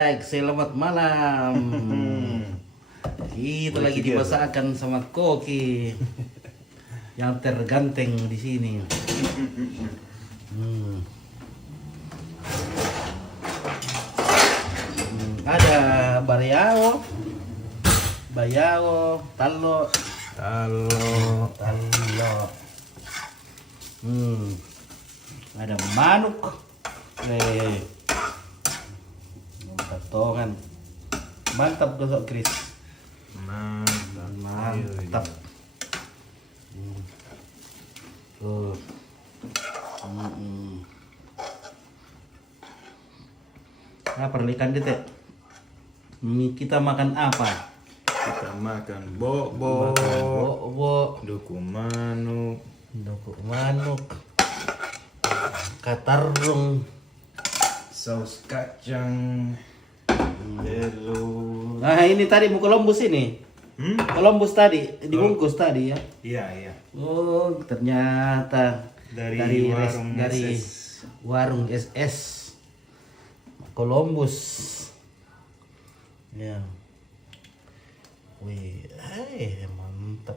Selamat malam. Itu lagi dimasakan sama Koki yang terganteng di sini. Ada bayao, talo. Ada manuk. Potongan. Mantap gosok Chris. Mantap. Tuh. Apa ikan dete? Kita makan apa? Kita makan bok-bok, duku manuk, katarung, saus kacang, telur. Nah ini tadi mau Columbus ini. Columbus tadi dibungkus tadi ya. Iya. Oh ternyata Dari warung SS Columbus. Ya. Wih, mantap.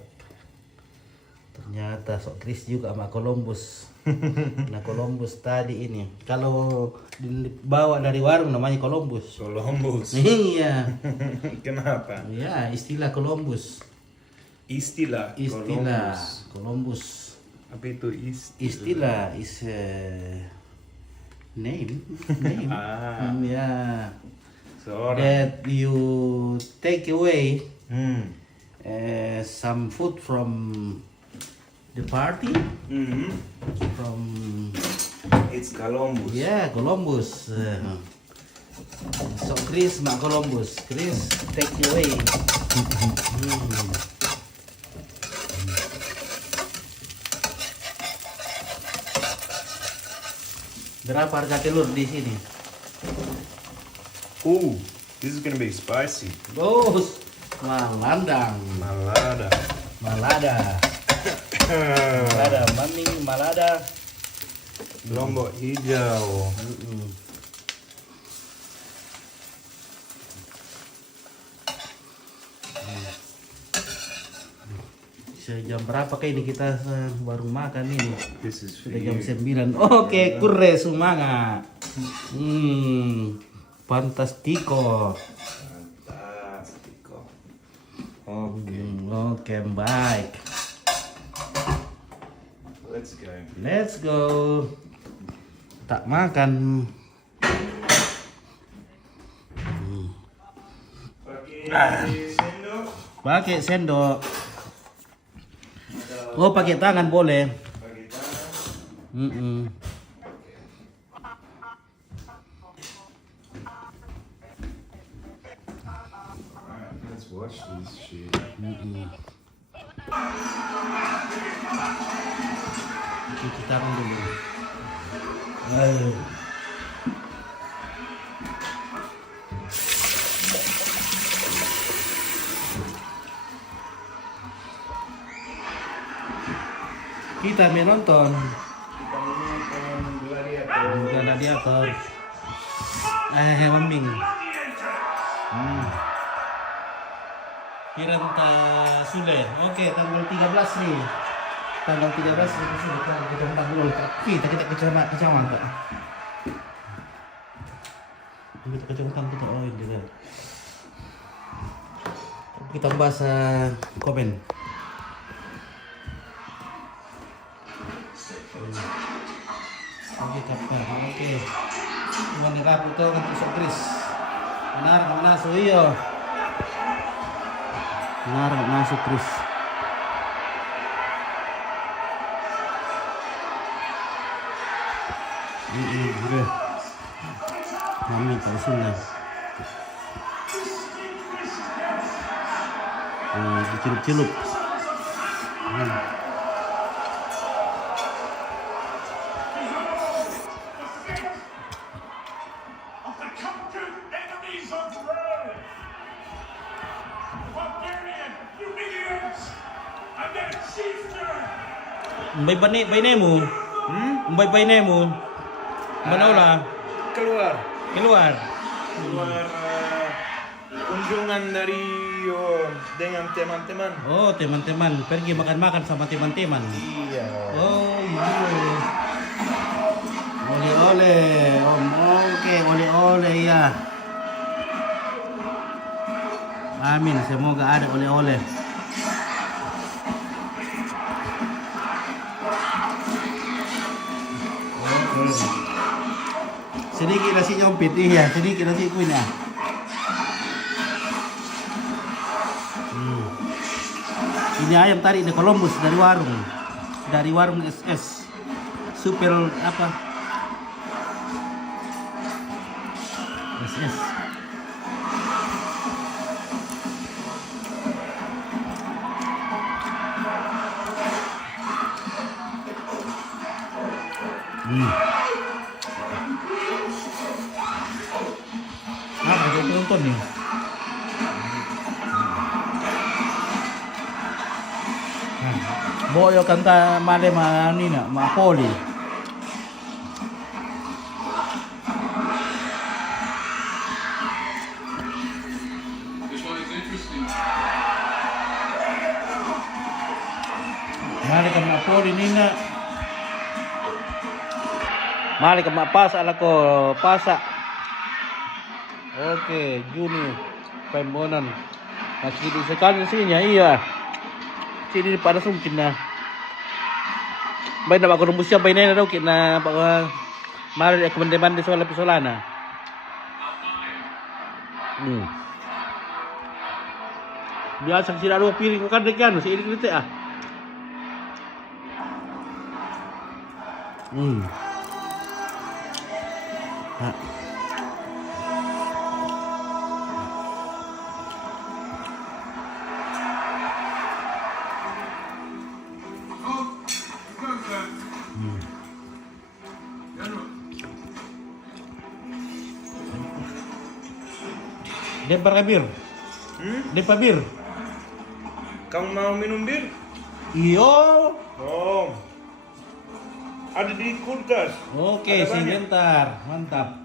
Ternyata sok Chris juga sama Columbus. Nah Columbus tadi ini kalau dibawa dari warung namanya Columbus. Iya. Kenapa? Ya istilah Columbus. Istilah Columbus. Apa itu Istilah is name. Ya. That you take away some food from the party. From It's Columbus. Yeah, Columbus. So Chris mak Columbus. Chris take away. Berapa harga telur di sini? This is gonna be spicy. Bos, Malada. Maming Malada. Lombok hijau. Jam berapa kayak ini kita baru makan ini? This is Sudah jam 9. Oke, kure semangat. Fantastico. Oke, baik. Let's go. Tak makan. Pakai sendok. Oh, pakai tangan boleh. Let's watch this shit. Cuci tangan dulu. Kita menonton Gladiator. Maming. Kiranta Sule. Oke, tanggal 13 nih. Tanggal 13 kita tentang dulu. Kita kecamatan Kak. Kita kecamatan kita juga. Kita bahasa komen. Oke. Mau rapu tuh kan tusuk Chris. Benar suyo. Benar masuk Chris. Udah. Mami kasih lah. Dicelup-celup. Mbay nemo. Mbay nemo. Mana ulah? Keluar. keluar kunjungan dari dengan teman-teman. Oh, teman-teman pergi makan-makan sama teman-teman. Iya. Oh, iya. Oleh-oleh, Om. Oke, oleh-oleh ya. Amin, semoga ada oleh-oleh. Oke. Sedikit nasi nyompit, iya, sedikit nasi kuin ya. Ini ayam tadi di Columbus dari warung SS. Super apa? SS. Apa itu nonton nih? Boyo kanta male manina ma poli. Male ka ma poli nina. Male ka ma pasa ala ko pasa. Oke, Juni Pembonan. Masih di sekali sini iya. Sini pada sungkin na. Baik na ako rumusya bay na daw kina mari ako mandeman di sola pisolana. Biasa sila dua piring ko kan si ini kita ah. Dempar ka bir? Dempar bir? Kamu mau minum bir? Iyo. Oh. Ada di kulkas. Oke, Ada banyak. sebentar. Mantap.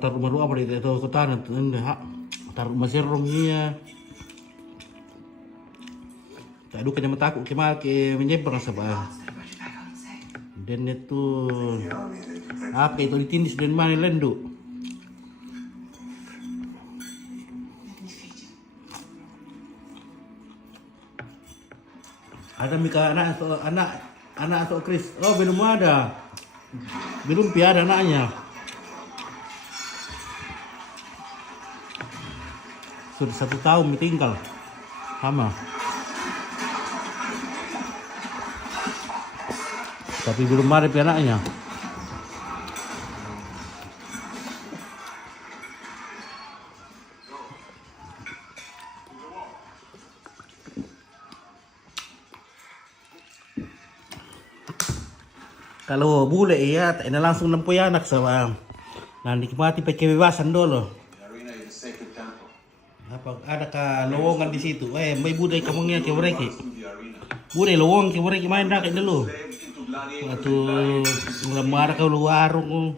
Taruh rumah apa di itu kota nanti ha. Taruh masih rumahnya. Tak ada kena takut kemal ke menyeberang sebab. Dan itu apa itu ditindis dan mana lendu. Ada mika anak atau Chris. Oh belum ada. Belum piada anaknya. Sudah 1 tahun tinggal sama. Tapi belum ada anaknya. Kalau bule ya, tak langsung nampu anak sama. Nah, nikmati kebebasan dulu. Apa ada ka lowongan di situ? May budai kamangnya ke mereka. Budai lowong ke mereka main rakyat dulu. Waktu ngelamar ke warung,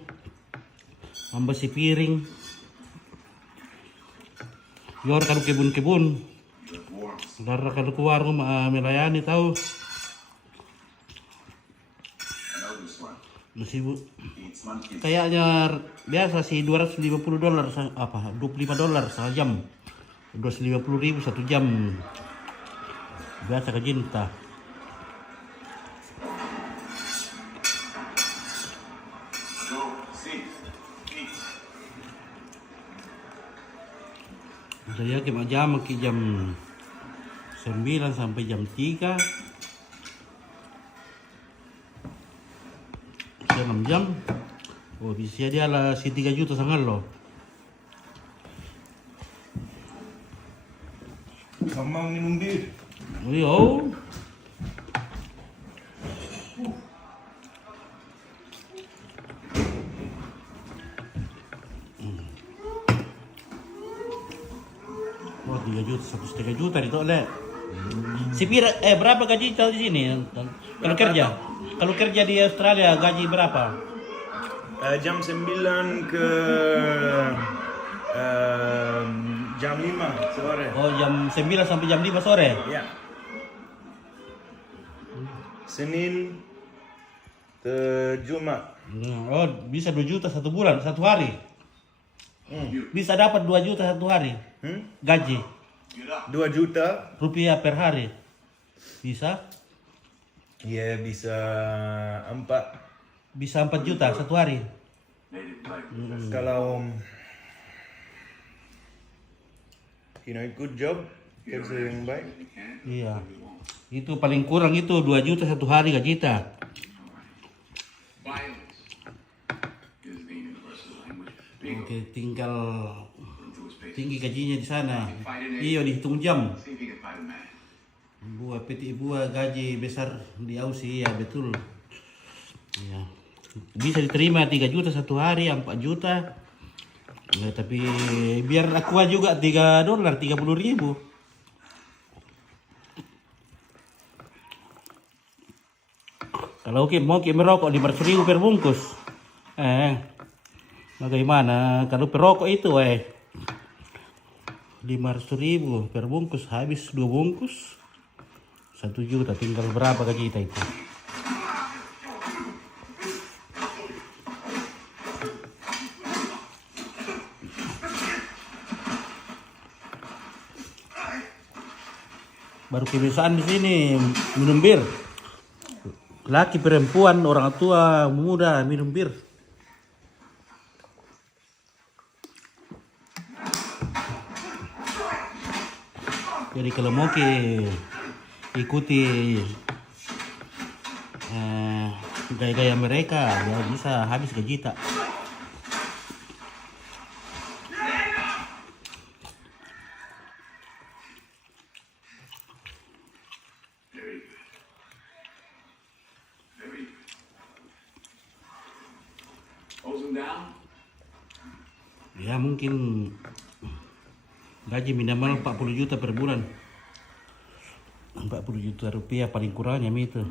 ambil si piring. Yor kan kebun-kebun. Darah kan ke warung melayani tahu. Masih kayaknya biasa sih $250 apa $25 sejam. 250.000 1 jam. Biasa ke Jinta. Saya jam 9 sampai jam 3. 6 jam. Oh bisa dia lah si 3 juta sangat loh. Kamu mau minum bir? Oh. 3 juta, 1,5 juta ditolak. Berapa gaji kau di sini? Kalau kerja? Kalau kerja di Australia gaji berapa? Jam 9 ke jam 5 sore. Oh, jam 9 sampai jam 5 sore. Ya. Senin ke Jumat. Oh, bisa 2 juta 1 bulan, 1 hari. Bisa dapat 2 juta 1 hari. Gaji 2 juta. rupiah per hari. Bisa? Ya bisa 4. Bisa 4 juta 1 hari. Kalau good job, kerja yang baik. Iya. Itu paling kurang itu 2 juta 1 hari gaji kita. Oke, tinggal tinggi gajinya di sana. Iya, dihitung jam. Buah gaji besar di Aussie, ya betul. Ya. Bisa diterima 3 juta 1 hari, 4 juta. Ya, tapi biar aku juga $3, 30.000. Kalau mau merokok 500.000 per bungkus. Bagaimana kalau perokok itu 500.000 per bungkus, habis 2 bungkus 1 juta, tinggal berapa gaji kita itu? Baru kebiasaan di sini minum bir. Laki, perempuan, orang tua, muda minum bir. Jadi kalau mau ikuti gaya-gaya mereka, ya bisa habis gaji tak. Ya mungkin gaji minimal 40 juta per bulan. 40 juta rupiah paling kurangnya itu.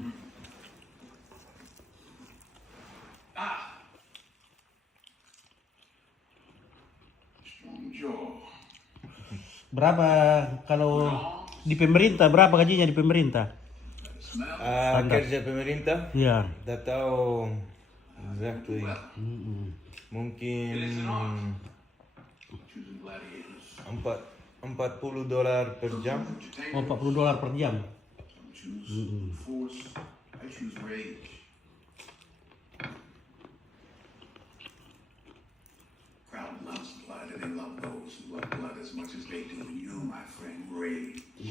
Berapa kalau di pemerintah, berapa gajinya di pemerintah? Kerja pemerintah? Iya. Tak tahu exactly. Mungkin $40 per jam. Oh, $40 per jam.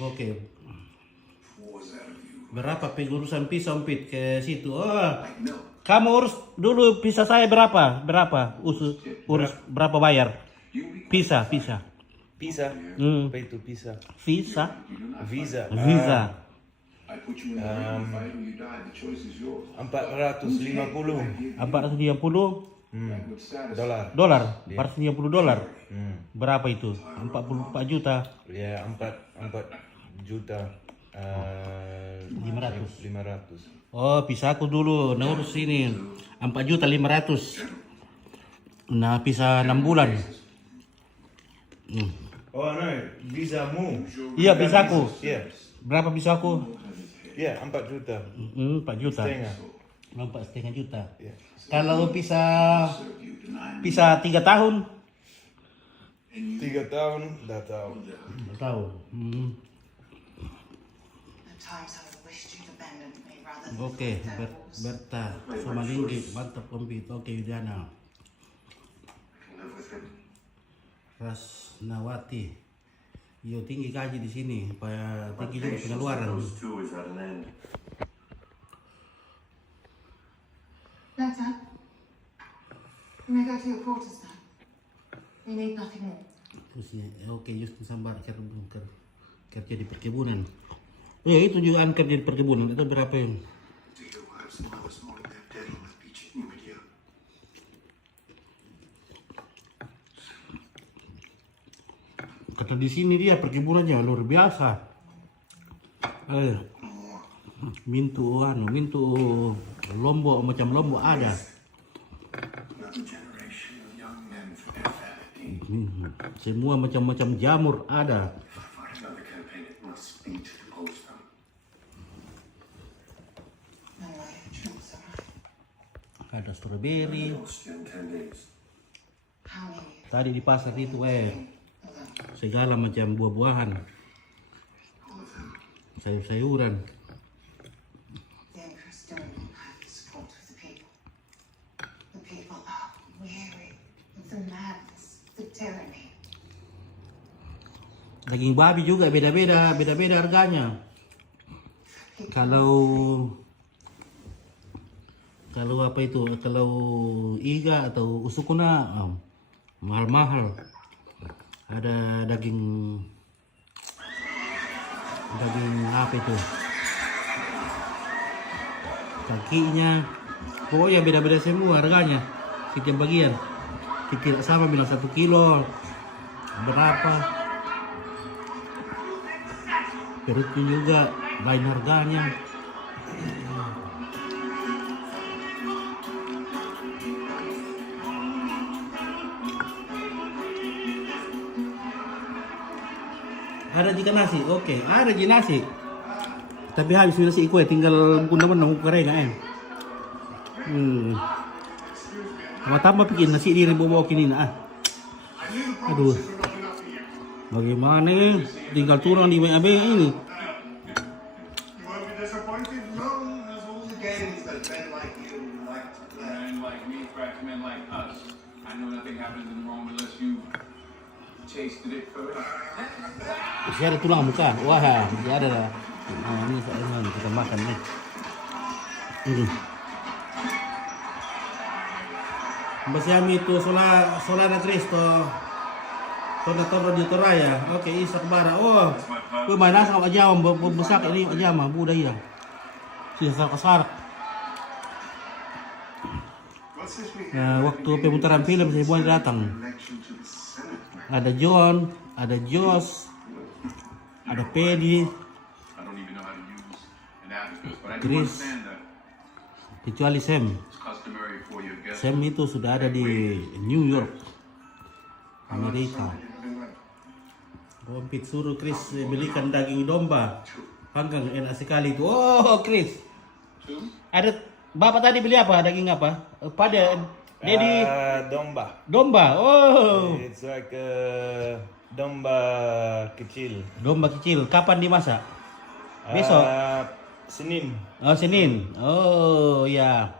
Oke. Berapa pengurusan visa Umpit ke situ? Oh, kamu urus dulu visa saya berapa? Urus berapa bayar? Visa. Visa? Hmm. Apa itu visa? Visa. 450 dolar. $450. Berapa itu? 44 juta. Ya, 4 juta 500. Oh, visa aku dulu urus ini 4.500.000. Nah, visa 6 bulan. Oh, no, visamu. Iya, visaku. Iya. Berapa visaku? Iya, 4 juta. 4 juta. Setengah. 4,5 juta. Iya. Kalau visa 3 tahun? 3 tahun, dah tahu. Nggak tahu. Oke, Berta, sama Linggi, mantap komplit. Oke, Yudhana. Rasnawati. Yo, tinggi gaji di sini, supaya tinggi juga pengeluaran. Letter. You may go to your quarters now. You need nothing more. Terusnya, oke, Justin Sambar kerja di perkebunan. Ya, itu juga kerja di perkebunan. Itu berapa yang? di sini dia perkeburannya luar biasa. Mintu lombok, macam lombok ada. Semua macam-macam jamur ada. Ada strawberry. Tadi di pasar itu segala macam buah-buahan, sayur-sayuran. The Empress don't have the support of the people. The people are weary of the madness, the tyranny. Daging babi juga beda-beda harganya. Kalau apa itu? Kalau iga atau usukuna mahal-mahal. Ada daging apa itu? Kakinya. Pokoknya beda-beda semua harganya. Setiap bagian. Tidak sama bilang 1 kilo. Berapa? Perutnya juga lain harganya. Ada juga nasi, oke. Ada juga nasi. Tapi habis nasi kue, tinggal guna-guna mau kering tambah bikin nasi di bawa kini Aduh. Bagaimana nih? Tinggal turun di WAB ini. Masih ada tulang bukan? Wah, masih ada lah. Nah, ini kita makan nih. Basiami itu Solana Cristo. Soda di Toraya. Oke, Isak Bara. Oh, main asal aja besar ini aja mah budaya. Sisa kasar. Nah, waktu pemutaran film saya buat datang. Ada John, ada Josh, ada Pedi, Chris, kecuali Sam. Sam itu sudah ada di New York, Amerika. Rompit suruh Chris belikan daging domba, panggang enak sekali itu. Oh, Chris, ada bapak tadi beli apa? Daging apa? Pada Dedi Domba. Domba. Oh. It's like domba kecil. Domba kecil. Kapan dimasak? Besok. Senin. Oh, Senin. Oh, ya.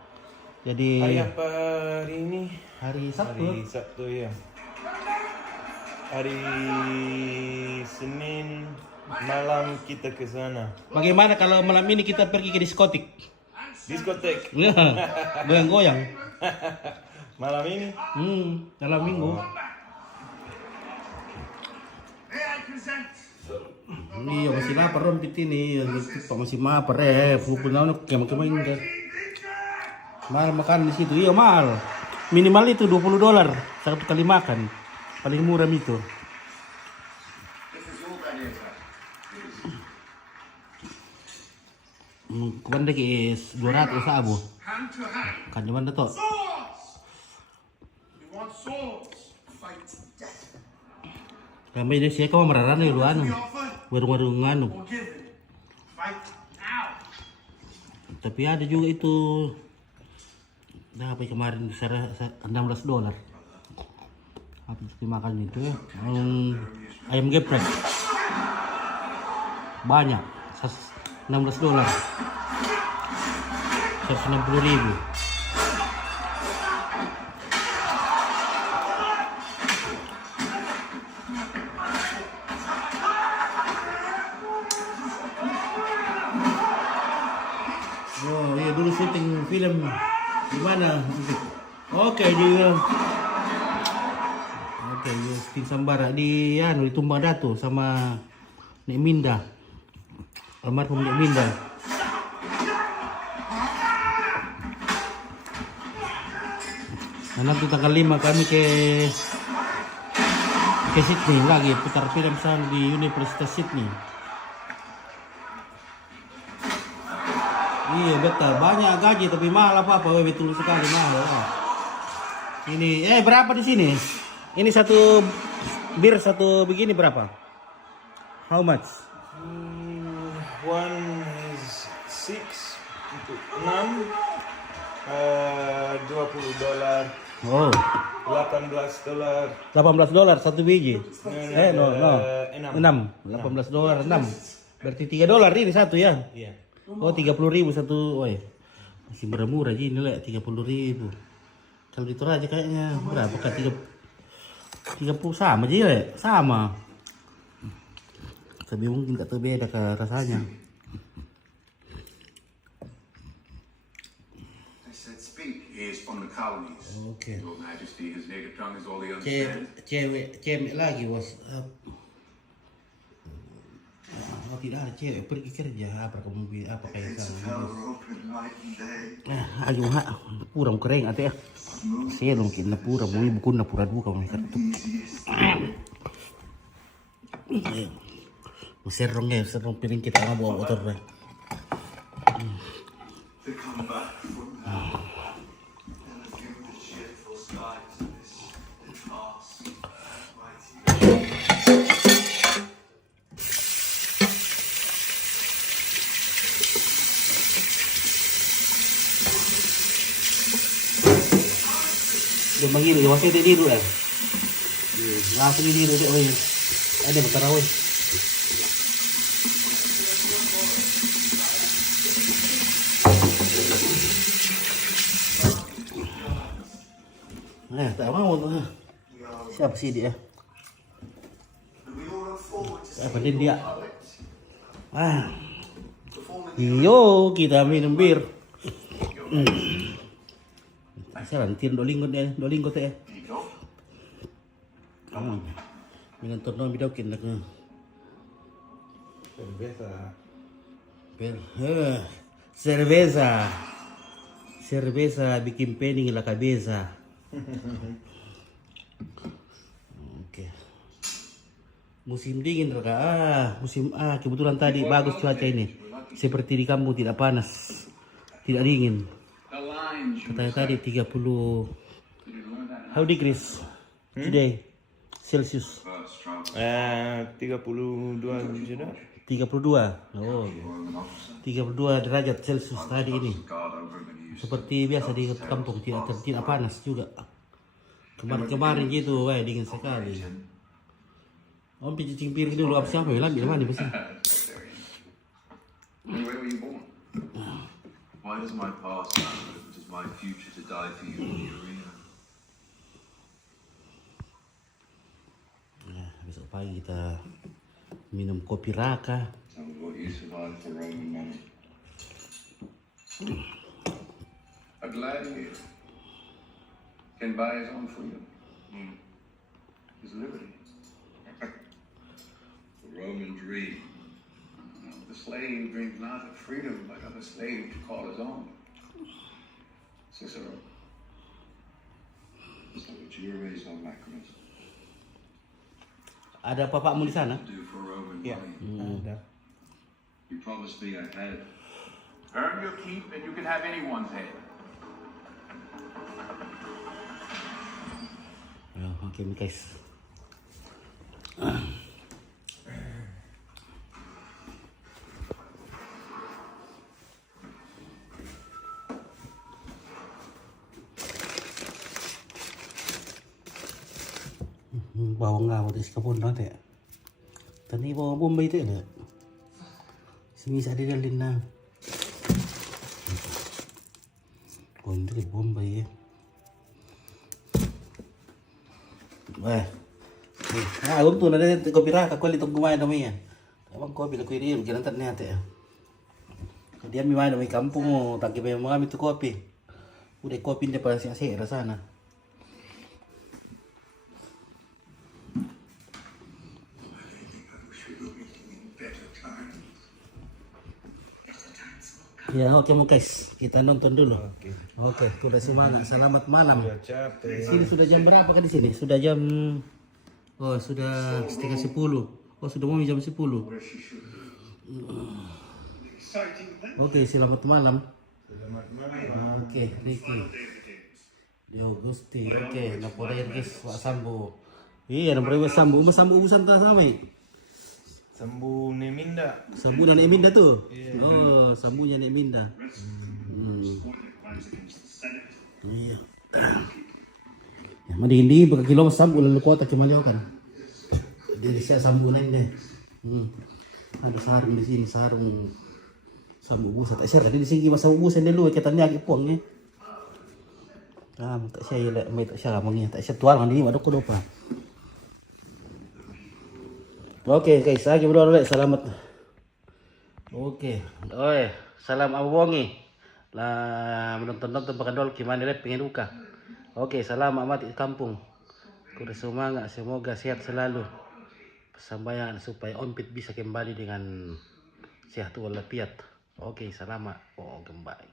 Jadi Hari apa hari ini? hari Sabtu. Hari Sabtu ya. Hari Senin malam kita ke sana. Bagaimana kalau malam ini kita pergi ke diskotik? Diskotek. Ya, goyang-goyang. Malam ini? Dalam minggu. Iya, masih lapar rompit ini. Masih lapar pupunau kemarin kan. Mahal makan di situ. Iya, mahal. Minimal itu $20 satu kali makan. Paling murah itu. Kuan dek is 200 abu. Kan cuman to. Kami ini siya kau meraran nih lu anu. Warung-warung anu. Tapi ada juga itu. Nah, apa kemarin $16. Habis dimakan itu ya. Ayam geprek. Banyak. $16. 160.000. Oh iya, dulu syuting film di mana? Oke juga. Oke, syuting Sambara di di Tumbang Datu sama Nek Minda. Almarhum Nek Minda. Nah, nanti tanggal 5 kami ke ke Sydney lagi putar film sana di Universitas Sydney. Iya betul, banyak gaji tapi mahal apa betul sekali mahal. Oh. Ini berapa di sini? Ini satu bir satu begini berapa? How much? One is 6 itu 6 $20 Oh, $18 $18 satu biji. No. enam. 6. $18 6. Berarti $3 ini satu ya? Iya. Oh, 30.000 satu. Woi. Masih murah-murah aja ini lah 30.000. Kalau di Toraja kayaknya berapa kan 30 sama aja ya? Sama. Tapi mungkin tak tahu beda ke rasanya. I said speak. He is from the colonies. Oke. Your Majesty, his native tongue is all he understands. Cewek lagi was. Oh tidak ada cewek pergi kerja apa kamu apa kayak Gates of sana. hell are open night and day. Ayo ha, pura kering ate ya. Saya mungkin na pura mo bukan na pura dua kamu kan. Serong piring kita nggak bawa motor deh. They come back from hell. And a few of the cheerful skies of this vast, mighty. Dia manggil, dia wakil dia dulu eh. Langsung dia dulu deh, ada bentar awal. Tak mau tuh. Siapa sih dia? We all look forward to Apa seeing dia? poets performing the Yo, kita minum bir. Sekarang tin Duolingo teh. Ego. Minum turno bidaw kin nak. Cerveza. Cerveza bikin pening la cabeza. Oke. Musim dingin Raka. Kebetulan tadi bagus cuaca ini. Seperti di kampung tidak panas, tidak dingin. Katanya tadi 30 how degrees today Celsius? 32 sudah. 32. Oh, 32 derajat Celcius tadi ini. Seperti biasa di kampung tidak panas juga. Kemarin gitu, dingin sekali. Om cicing piring dulu apa siapa ya? Di mana sih? Where were you born? Why does my past matter? It is my future to die for you in the arena. Nah, besok pagi kita minum kopi Raka. Tell me what you survived for Roman money. A gladiator can buy his own freedom. His liberty. The Roman dream. The slave dreams not of freedom, but of a slave to call his own. Cicero. So that you were raised on Macronus. Ada bapakmu di sana? Do for Roman Iya. money. Ada. You promised me a head. Earn your keep, and you can have anyone's head. Ya, oke guys. Bawang ngawat di kebun nanti. Tani bawang bombay itu ya. Sini ada dalin na. Konti ke bombay ya. Wah. Untung ada kopi Raka kuali itong kumain namanya. Abang kopi la kuiri yung kinantan niya ate. Dia mi main di kampung mo, tangki pa yung mga itu kopi. Udah kopi dia pa siya sera sana. Ya, oke mau guys, kita nonton dulu. Oke, sudah semangat. Selamat malam. Udah capek. Sini sudah jam berapa kan di sini? Sudah jam Oh, sudah setengah 10. Oh, sudah mau jam 10. where she should be. An exciting event. Oke, selamat malam. Selamat malam. Oke, Ricky. Yo, Gusti. Oke, napoleon guys, Pak Sambo. Iya, napoleon Sambo. Sambo ubusan ta sama. Sambu Neminda. Sambu na Eminda tuh. Oh, sambunya Nek Minda. Iya. Ya, madi hindi pagkakilo sambu lalu kota kemaliw kan. Jadi siya sambu na hindi. Ada sarung di sini, sarung sambu busa. Tak siya, di sini masa busa dulu kita niya ipong eh. Tak siya ila may tak siya kamang tak siya tuwal kan di madok ko pa. Oke guys, lagi berdoa dulu. Selamat. Oke, oi, salam Abu Bongi. Lah menonton pakadol gimana deh pengen duka. Oke, salam amat di kampung. Kuda semangat, semoga sehat selalu. Persembayangan supaya Ompit bisa kembali dengan sehat walafiat. Oke, selamat. Oh, kembali.